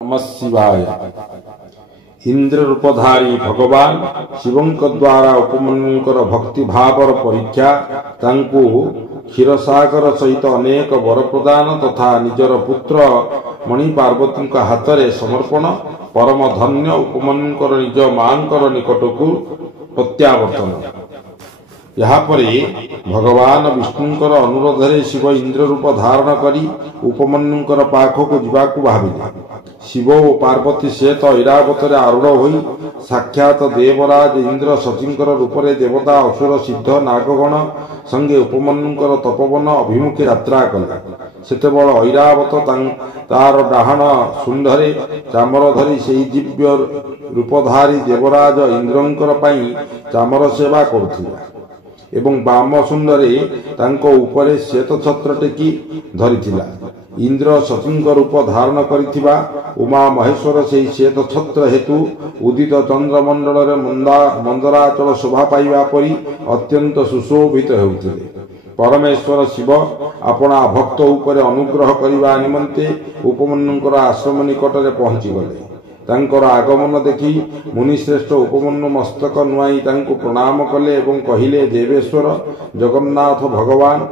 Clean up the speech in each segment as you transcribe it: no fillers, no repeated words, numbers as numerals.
नमः शिवाय। इंद्र रूपधारी भगवान शिवंक द्वारा उपमन्युकर भक्ति भावर परीक्षा तांकु क्षीरसागर सहित अनेक वर प्रदान तथा निजर पुत्र मणि पार्वती हाथ में समर्पण परम धन्य उपमन्युकर निज मांकर निकटकू प्रत्यावर्तन। यापरे भगवान विष्णुंकर अनुरोध शिव इंद्र रूप धारण करी उपमन्युंकर पाखक जावाकू भाविले। शिव और पार्वती से तो ऐरावत आरूढ़ होई साक्षात देवराज इंद्र सचिंकर रूप में देवता असुर सिद्ध नागगण संगे उपमन्युंकर तपोवन अभिमुखे यात्रा कले। सेतेबेल ऐरावत तार डाहाण शुंडरे चामर धरी से दिव्य रूपधारी देवराज इंद्रंकर पई चामर सेवा करुथिला एवं बाम शुंडरे तांको उपरे श्वेत छत्र टेकी धरिथिला। इंद्र सचिंक रूप धारण करिथिबा उमा महेश्वर से श्वेत छत्र हेतु उदित चंद्रमंडल मंदराचल शोभा पाइबा परी अत्यंत सुशोभित हेउथिले। परमेश्वर शिव अपना भक्त उपरे अनुग्रह करिबा निमंते उपमन्युंकर आश्रम निकट में पहुंची गले। तांकर आगमन देखी मुनिश्रेष्ठ उपमन्यु मस्तक नुआई तांको प्रणाम कले एवं कहिले, देवेश्वर जगन्नाथ भगवान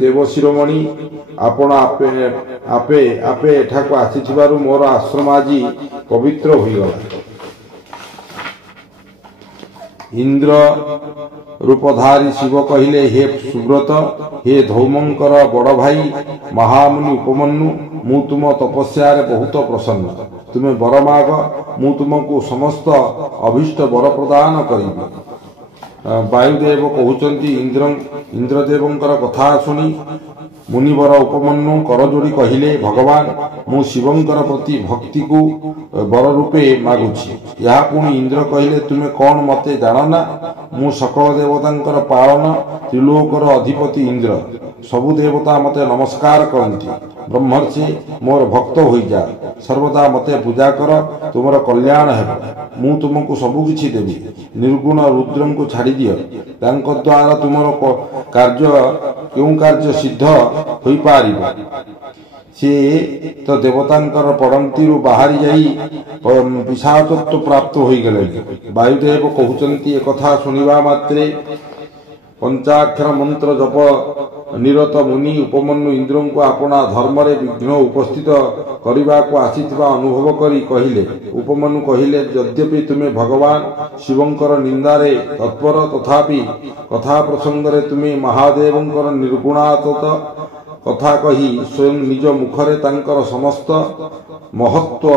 देव शिरोमणि आपण आपे आपे आपे एठाको आसीथिबारु मोर आश्रम आज पवित्र होइगला। इंद्र रूपधारी शिव कहिले, हे सुब्रत, हे धौमंकर बड़ भाई महामुनि उपमन्यु, मु तुम तपस्या बहुत प्रसन्न। तुम्हें वर माग, मु तुमको समस्त अभिष्ट वर प्रदान करिबि। वायुदेव कहउचंती इंद्रदेवंकर कथा सुनी मुनिवर उपमन्यु करजोड़ी कहिले, भगवान मु शिवंकर प्रति भक्ति को वर रूपे मागुछि। या पुणी इंद्र कहिले, तुमे कौन मते जानना? मु सकल देवतांकर पालन त्रिलोकर अधिपति इंद्र, सबु देवता मते नमस्कार करती। ब्रह्मर्षि मोर भक्त होई जा, सर्वदा मते पूजा कर, तुमर कल्याण हेब। मु तुमको सबु किछि देबी। निर्गुण रुद्रं को छाड़ी दियो, तांको द्वारा तुमर कार्य सिद्ध होई पारिबो। से तो देवतांकर पड़ंतीरु बाहरी जाई पिशाचत्व प्राप्त होई गले। वायुदेव कहउचंती ए कथा सुनिबा मात्रे पंचाक्षर मंत्र जप निरत मुनि उपमन्यु इंद्र को अपना धर्म रे विघ्न उपस्थित करने को आसीथिबा अनुभव करी कहिले। उपमन्यु कहिले, यद्यपि तुम्हें भगवान शिवंकर निंदारे तत्पर, तथापि कथा प्रसंग रे तुम्हें महादेवंकर निर्गुणात्मक कथा कही स्वयं निज मुखरे तांकर समस्त महत्व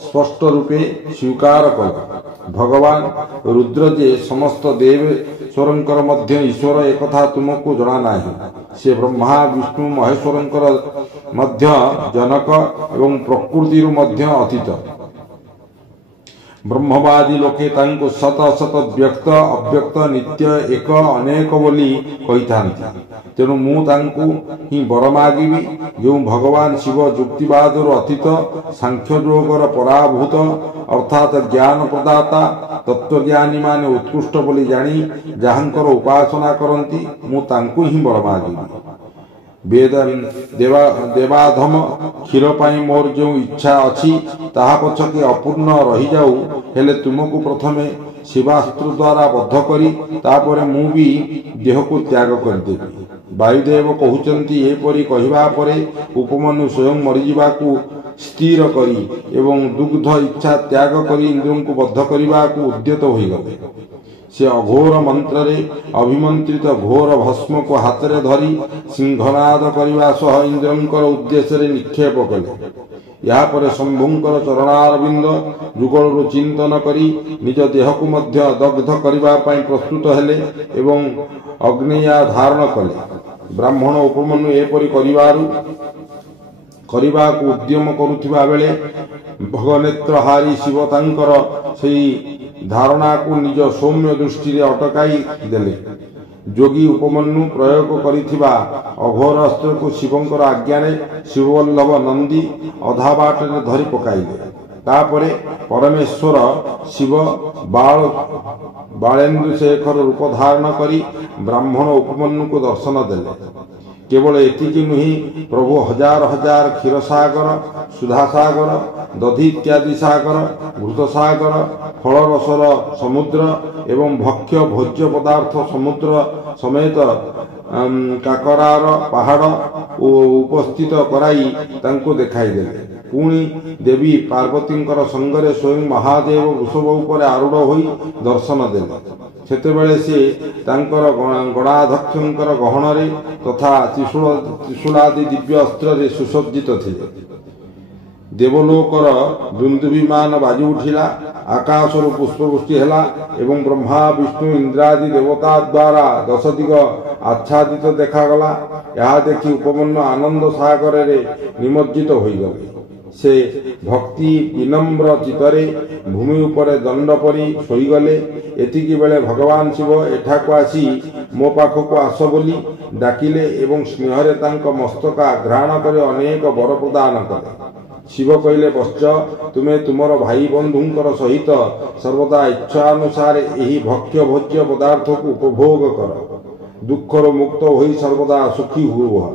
स्पष्ट रूपे स्वीकार कल। भगवान रुद्र जे समस्त देवेश्वरंकर मध्य ईश्वर एक कथा तुमको जना नाही। से ब्रह्मा विष्णु महेश्वरंकर मध्य जनक एवं प्रकृति मध्य अतीत। ब्रह्मवादी लोके तांको शत शत व्यक्त अव्यक्त नित्य एक अनेक बोली कही थांती। तेणु मु तांको ही वर मागिबी, जो भगवान शिव युक्तिवादर अतीत सांख्य योगर पराभूत अर्थात ज्ञान प्रदाता तत्वज्ञानी माने उत्कृष्ट बोली जानी जहांकर उपासना करती, मु तांको ही वर मागिबी। वेद देवाधम क्षीर पाई मोर जो इच्छा अच्छी ताहा पछके अपूर्ण रही जाऊ, हेले तुमको प्रथमे शिवास्त्र द्वारा बद्ध करी तापरे मु भी देह को त्याग कर देबी। वायुदेव कहउचंती एपरि कहिबा परे उपमन्यु स्वयं मरिजिबा को स्थिर करी एवं दुग्ध इच्छा त्याग करी इंद्र को बद्ध करबा को उद्यत होई गले। से अघोर मंत्र रे अभिमंत्रित घोर भस्म को हाथ रे धरी सिंहनाद करबा सह इंद्रंकर उद्देश्य रे निक्षेप कले। या परे शंभुंकर चरणारविंद जुगल चिंतन करी निज देह को मध्य दग्ध करबा पई प्रस्तुत हेले एवं अग्निया धारण कले। ब्राह्मण उपमन्यु एपरि करबा को उद्यम करुथिबा बेले भगनेत्रहारी शिव तांकर सेई धारणा को निज सौम्य दृष्टि रे अटकाई देले। जोगी उपमन्यु प्रयोग करिथिबा अघोर अस्त्र को शिवंकर आज्ञा रे शिववल्लभ नंदी अधा बाट रे धरि पकाइले। तापरे परमेश्वर शिव बालेन्द्र शेखर रूप धारण करी ब्राह्मण उपमन्यु को दर्शन देले। केवल एतिकी नुहे प्रभु हजार हजार क्षीरसागर सुधासागर दधि इत्यादि सागर घृतसागर फल रसर समुद्र एवं भक्ष्य भोज्य पदार्थ समुद्र समेत काकरार पहाड़ उपस्थित कराई तांको देखाई देले। पुणी देवी पार्वतींकर संगरे स्वयं महादेव वृषभ उपरे आरूढ़ होई दर्शन देले। सेतेबेले से तांकर गणाध्यक्षंकर गहणरे तथा त्रिशूलादि दिव्य अस्त्र सुसज्जित थिले। देवलोकर दुंदुभिमान बाजी उठिला, आकाशर पुष्पवृष्टि हेला एवं ब्रह्मा विष्णु इंद्रादि देवता द्वारा 10 दिग आच्छादित देखागला। यह देखि उपमन्यु आनंद सागर निमज्जित होईगले। से भक्ति विनम्र चित्तरे भूमि उपरे दंड परी शोईगले। एतिकी बेले भगवान शिव एठाकु आसी मो पाखकु आस बोली डाकिले एवं स्नेहरे तांक मस्तका घ्राण करे अनेक वर प्रदान कले। शिव कहले, वत्स तुमे तुमर भाई बंधुंकर सहित सर्वदा इच्छा अनुसार एही भक्ष्य भोज्य पदार्थ को उपभोग कर। दुखर मुक्त होई सर्वदा सुखी हुआ।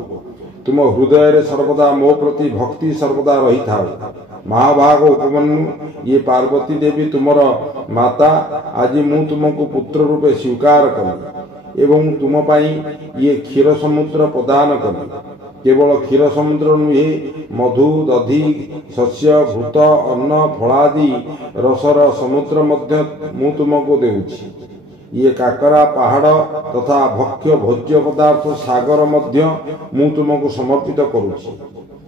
तुम हृदय सर्वदा मो प्रति भक्ति सर्वदा रही था। महाभाग उपमन्यु, ये पार्वती देवी तुमर माता। आज मु तुमको पुत्र रूपे स्वीकार करी एवं तुम पाई ये क्षीर समुद्र प्रदान करी। केवल क्षीर समुद्र नुहे, मधु दधि शस्य घृत अन्न फलादि रसर समुद्र मध्य मु तुमको देउछि। ये काकरा पहाड़ तथा भक्ष्य भोज्य पदार्थ सागर मध्य मु तुमको समर्पित करुछि।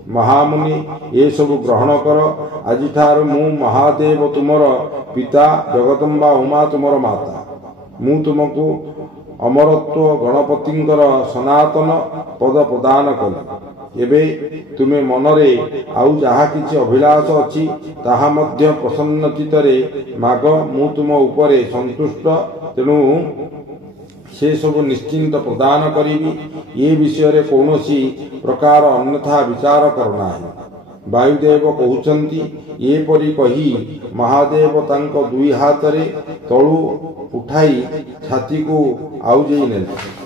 महामुनि ये सब ग्रहण कर। आज ठार मु महादेव तुमर पिता, जगदम्बा उमा तुमर माता। मु तुमको अमरत्व गणपतिंकर सनातन पद प्रदान कली। एबे तुमे मनरे आउ जहा किछि अभिलाष अछि ताहा मध्य प्रसन्न चित्तरे माग। मु तुम उपरे संतुष्ट, तेणु से सब निश्चिंत प्रदान करिबी। ये विषय रे कौनसी प्रकार अन्यथा विचार करना है। वायुदेव कहउचंती, ये परी कही महादेव तांको दुई हाथ रे तळु उठाई छाती को आउजेई नेले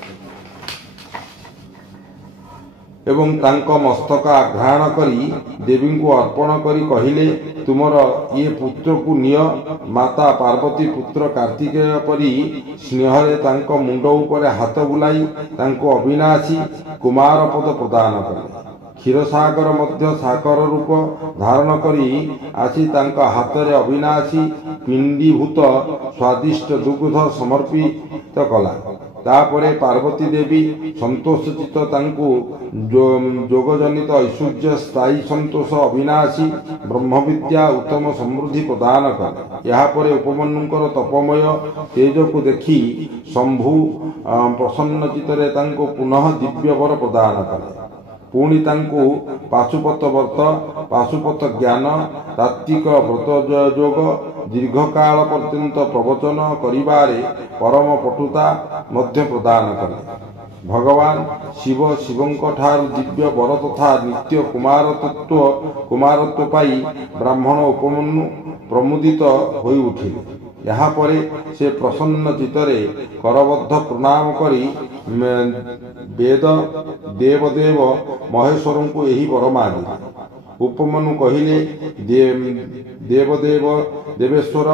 एवं तांको मस्तका घ्राण करी देवी को अर्पण करी कहिले, तुमर ये पुत्र को निय। माता पार्वती पुत्र कार्तिकेय परी स्नेहरे तांको मुंड उपरे हाथ बुलाई तांको अविनाशी कुमार पद प्रदान कले। क्षीरसागर मध्य साकर रूप धारण करी आसी तांका हाथरे अविनाशी पिंडीभूत स्वादिष्ट दुग्ध समर्पित कला। तापरे पार्वती देवी संतोषचित तांकु जोगजनित ऐश्वर्य स्थायी संतोष अविनाशी ब्रह्म विद्या उत्तम समृद्धि प्रदान कले। यहाँ पर उपमन्युंकर तपमय तेज को देखी शंभु प्रसन्न चित्तरे तांको पुनः दिव्य वर प्रदान कले। पुणी तांको पाशुपत व्रत, पाशुपत ज्ञान, तात्विक व्रत जोग, दीर्घकाल पर्यंत प्रवचन करिबारे परम पटुता मध्य प्रदान कले। भगवान शिव शिवंक ठार दिव्य वर तथा नित्य कुमारत्व पाई ब्राह्मण उपमन्यु प्रमुदित होई उठिले। यहाँ परे से प्रसन्न चित्तरे करबद्ध प्रणाम करी वेद देवदेव महेश्वर को यही वर मागिले। उपमन्यु कहिले, देवदेव देवेश्वर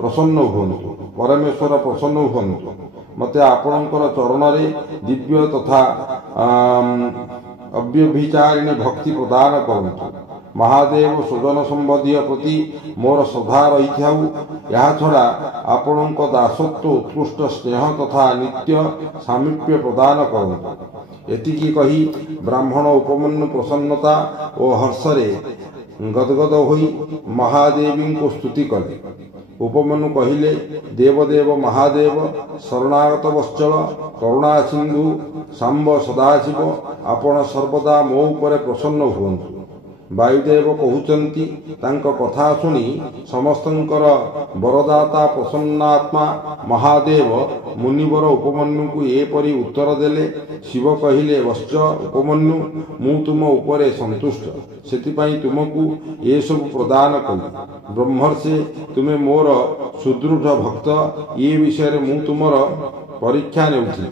प्रसन्न हुअन्तु, परमेश्वर प्रसन्न हुअन्तु। मते आपणकर चरण रे दिव्य तथा अव्यभिचारिणी भक्ति प्रदान करन्तु। महादेव स्वजन संबंधी प्रति मोर श्रद्धा रही थाउ। यहाँ छड़ा आपणक दासत्व उत्कृष्ट स्नेह तथा नित्य सामीप्य प्रदान करन्तु। एतिकी कही ब्राह्मण उपमन्यु प्रसन्नता और हर्षरे गदगद होई महादेवी को स्तुति कले। उपमन्यु कहिले, देवदेव महादेव शरणागत वत्सल करुणा सिंधु सांब सदाशिव, आपण सर्वदा मो उपरे प्रसन्न हुअन्तु। वायुदेव कहउचंती, तांको कथा सुनी समस्तंकर वरदाता प्रसन्नात्मा महादेव मुनिवर उपमन्यु को एपरी उत्तर देले। शिव कहिले, वत्स उपमन्यु, मु तुम उपरे संतुष्ट, सेतिपाई तुमको ये सब प्रदान कली। ब्रह्मर्षि तुमे मोर सुदृढ़ भक्त, ये विषय मु तुमर परीक्षा नेउछि।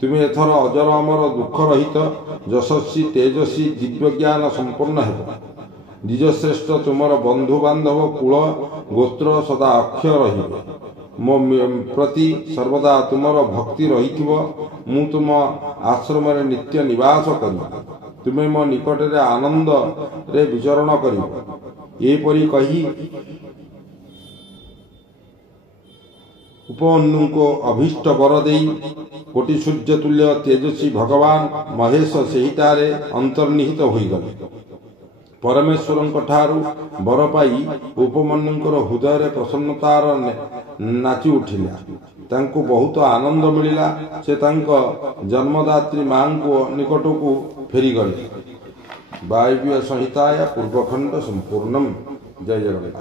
ତୁମେ ଏଥର ଅଜର ଅମର ଦୁଃଖ ରହିତ ଯଶସ୍ୱୀ ତେଜସ୍ୱୀ ଦିବ୍ୟ ଜ୍ଞାନ ସମ୍ପନ୍ନ ହେବ। ଦ୍ୱିଜଶ୍ରେଷ୍ଠ ତୁମର ବନ୍ଧୁ ବାନ୍ଧବ କୁଳ ଗୋତ୍ର ସଦା ଅକ୍ଷୟ ରହିବେ। ମୋ ପ୍ରତି ସର୍ବଦା ତୁମର ଭକ୍ତି ରହିଥିବ। ମୁଁ ତୁମ ଆଶ୍ରମରେ ନିତ୍ୟ ନିବାସ କରିବି। ତୁମେ ମୋ ନିକଟରେ ଆନନ୍ଦରେ ବିଚରଣ କରିବ। ଏପରି କହି ଉପମନ୍ୟୁଙ୍କୁ ଅଭୀଷ୍ଟ ବର ଦେଇ କୋଟି ସୂର୍ଯ୍ୟ ତୁଲ୍ୟ ତେଜସ୍ୱୀ ଭଗବାନ ମହେଶ ସେହିଠାରେ ଅନ୍ତର୍ନିହିତ ହୋଇଗଲେ। ପରମେଶ୍ୱରଙ୍କ ଠାରୁ ବର ପାଇ ଉପମନ୍ୟୁଙ୍କର ହୃଦୟରେ ପ୍ରସନ୍ନତାର ନାଚି ଉଠିଲା। ତାଙ୍କୁ ବହୁତ ଆନନ୍ଦ ମିଳିଲା। ସେ ତାଙ୍କ ଜନ୍ମଦାତ୍ରୀ ମାଙ୍କ ନିକଟକୁ ଫେରିଗଲେ। ବାୟବୀୟ ସଂହିତାୟ ପୂର୍ବଖଣ୍ଡ ସମ୍ପୂର୍ଣ୍ଣମ୍। ଜୟ ଜଗନ୍ନାଥ।